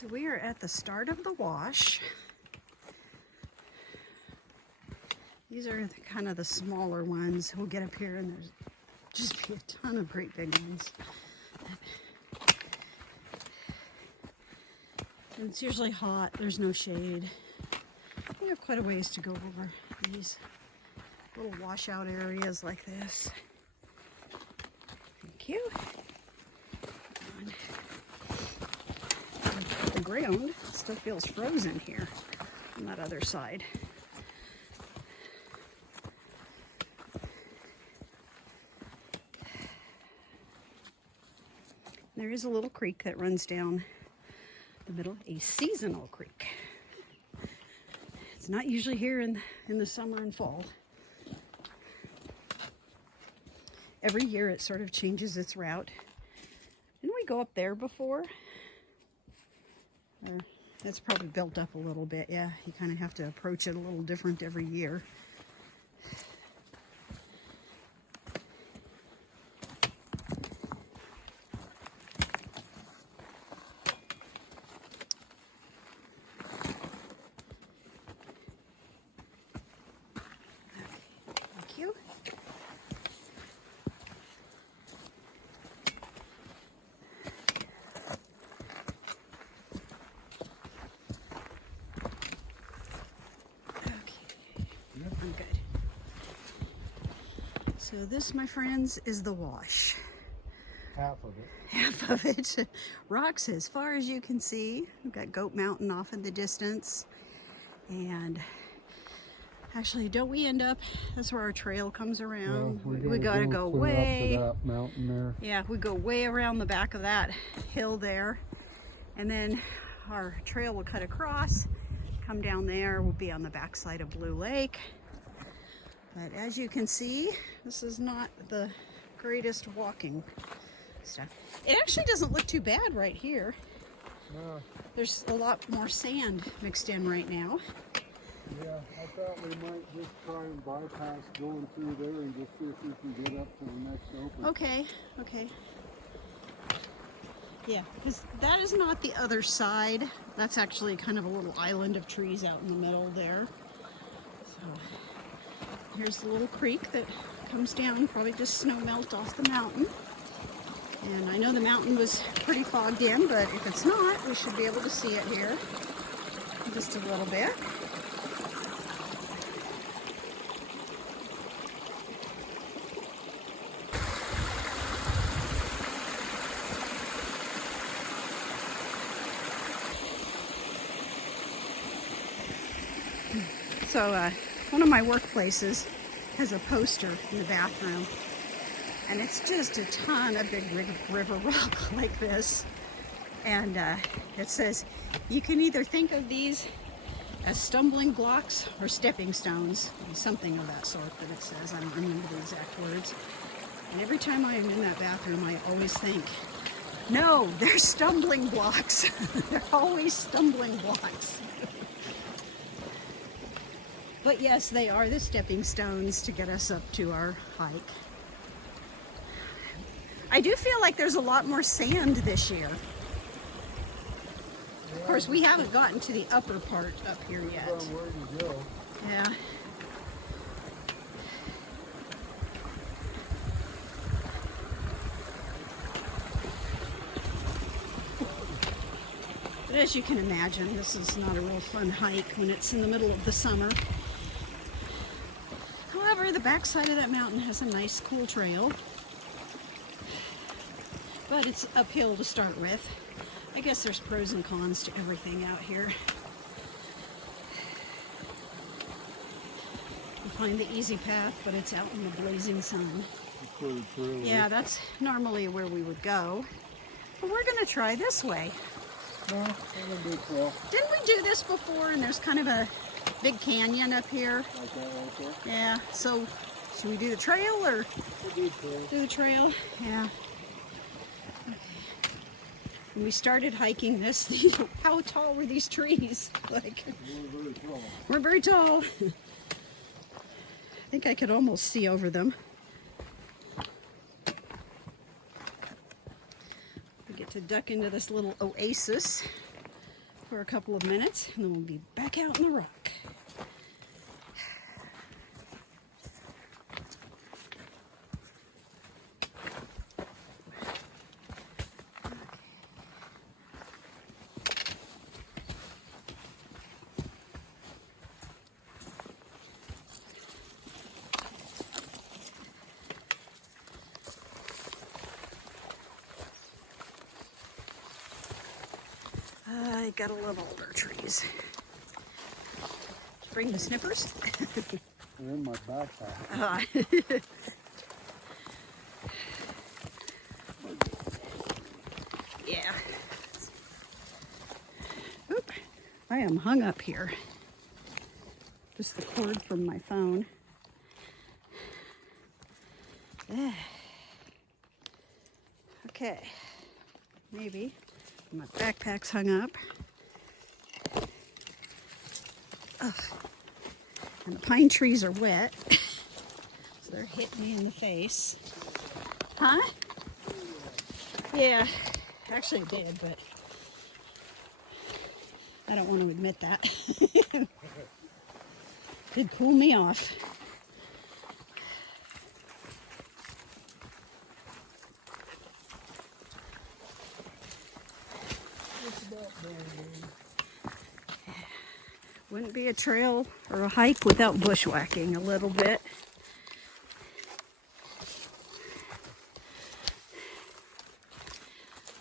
So we are at the start of the wash. These are kind of the smaller ones. We'll get up here and there's just be a ton of great big ones. And it's usually hot, there's no shade. We have quite a ways to go over these little washout areas like this. Thank you. The ground still feels frozen here on that other side. There is a little creek that runs down the middle, a seasonal creek. It's not usually here in the summer and fall. Every year it sort of changes its route. Didn't we go up there before? Or it's probably built up a little bit. Yeah, you kind of have to approach it a little different every year. Thank you. I'm good. So this, my friends, is the wash. Half of it. Half of it. Rocks as far as you can see. We've got Goat Mountain off in the distance. And actually, don't we end up, that's where our trail comes around. Well, we gotta go way up to that mountain there. Yeah, we go way around the back of that hill there. And then our trail will cut across, come down there. We'll be on the backside of Blue Lake. But as you can see, this is not the greatest walking stuff. It actually doesn't look too bad right here. No. There's a lot more sand mixed in right now. Yeah, I thought we might just try and bypass going through there and just see if we can get up to the next open. Okay, okay. Yeah, because that is not the other side. That's actually kind of a little island of trees out in the middle there. So here's the little creek that comes down, probably just snow melt off the mountain. And I know the mountain was pretty fogged in, but if it's not, we should be able to see it here just a little bit. So one of my workplaces has a poster in the bathroom, and it's just a ton of big river rock like this. And it says, you can either think of these as stumbling blocks or stepping stones, something of that sort that it says. I don't remember the exact words. And every time I am in that bathroom, I always think, no, they're stumbling blocks. They're always stumbling blocks. But yes, they are the stepping stones to get us up to our hike. I do feel like there's a lot more sand this year. Of course, we haven't gotten to the upper part up here yet. Where to go. Yeah. But as you can imagine, this is not a real fun hike when it's in the middle of the summer. However, the backside of that mountain has a nice, cool trail. But it's uphill to start with. I guess there's pros and cons to everything out here. You find the easy path, but it's out in the blazing sun. Yeah, that's normally where we would go. But we're going to try this way. No, Didn't we do this before? And there's kind of a big canyon up here. Like that right there? Yeah, so should we do the trail or Do do the trail? Yeah. Okay. When we started hiking this, how tall were these trees? Like, We're very tall. we're very tall. I think I could almost see over them. We get to duck into this little oasis. for a couple of minutes, and then we'll be back out in the rock. I gotta love older trees. Bring the snippers. They're in my backpack. Yeah. Oop. I am hung up here. Just the cord from my phone. Okay. Maybe. My backpack's hung up. Ugh. And the pine trees are wet. So they're hitting me in the face. Huh? Yeah. Actually it did, but I don't want to admit that. It'd cool me off. Wouldn't be a trail or a hike without bushwhacking a little bit.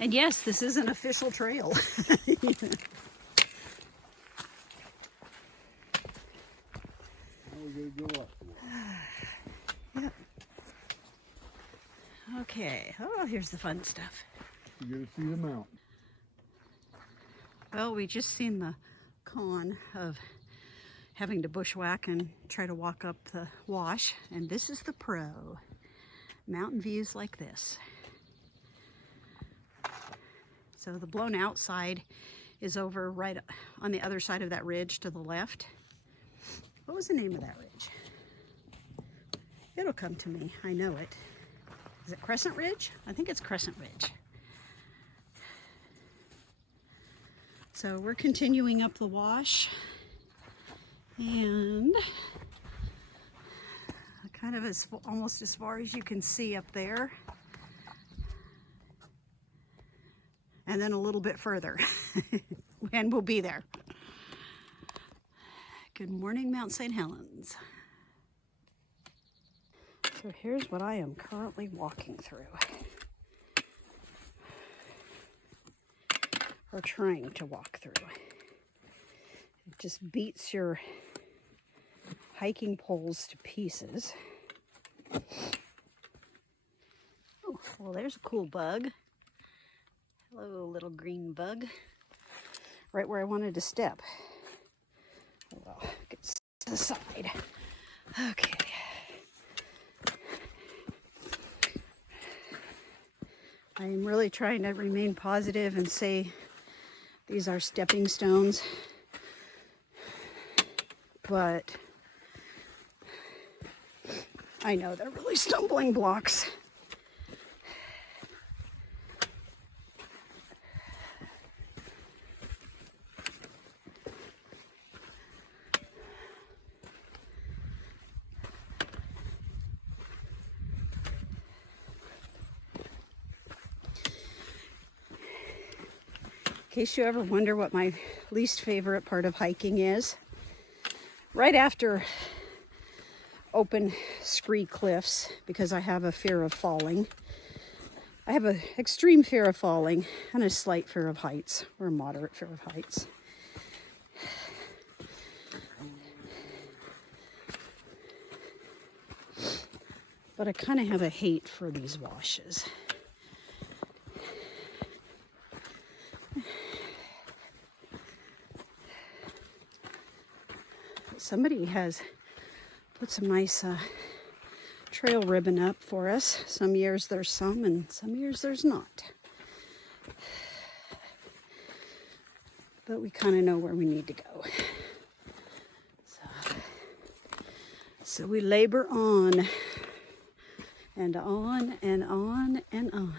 And yes, this is an official trail. Yep. Okay. Oh, here's the fun stuff. You get to see the mountain. Well, we just seen the con of having to bushwhack and try to walk up the wash, and this is the pro. Mountain views like this. So the blown out side is over right on the other side of that ridge to the left. What was the name of that ridge? It'll come to me, I know it. Is it Crescent Ridge? I think it's Crescent Ridge. So we're continuing up the wash, and kind of almost as far as you can see up there, and then a little bit further, and we'll be there. Good morning, Mount St. Helens. So here's what I am currently walking through. Or trying to walk through. It just beats your hiking poles to pieces. Oh, well, there's a cool bug. Hello, little green bug. Right where I wanted to step. Well, get to the side. Okay. I am really trying to remain positive and say these are stepping stones, but I know they're really stumbling blocks. In case you ever wonder what my least favorite part of hiking is, right after open scree cliffs, because I have a fear of falling. I have an extreme fear of falling and a slight fear of heights, or a moderate fear of heights. But I kind of have a hate for these washes. Somebody has put some nice trail ribbon up for us. Some years there's some, and some years there's not. But we kind of know where we need to go. So we labor on, and on, and on, and on.